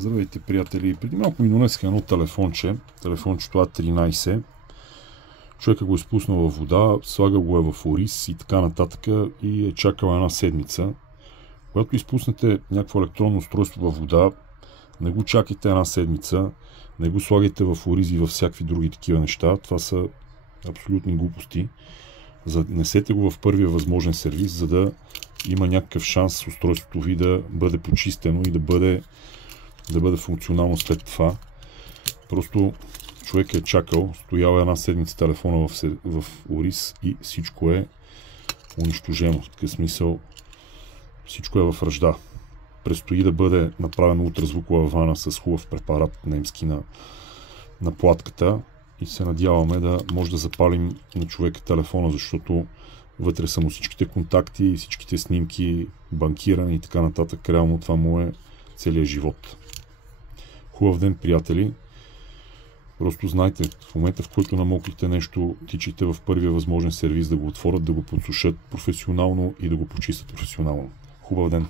Здравейте, приятели! Преди малко ми донесха едно телефонче. Телефончето А13. Човека го е спуснал във вода, слага го е в ориз и така нататък и е чакал една седмица. Когато изпуснете някакво електронно устройство във вода, не го чакайте една седмица, не го слагайте в ориз и във всякакви други такива неща. Това са абсолютни глупости. Занесете го в първия възможен сервис, за да има някакъв шанс устройството ви да бъде почистено и да бъде функционално след това. Просто човек е чакал, стоял една седмица телефона в ориз и всичко е унищожено. В такъв смисъл всичко е в ръжда. Предстои да бъде направена ултразвукова вана с хубав препарат немски на платката и се надяваме да може да запалим на човека телефона, защото вътре са му всичките контакти, всичките снимки, банкиране и така нататък. Реално това му е целият живот. Хубав ден, приятели! Просто знайте, в момента, в който намоклите нещо, тичайте в първия възможен сервис да го отворят, да го подсушат професионално и да го почистят професионално. Хубав ден!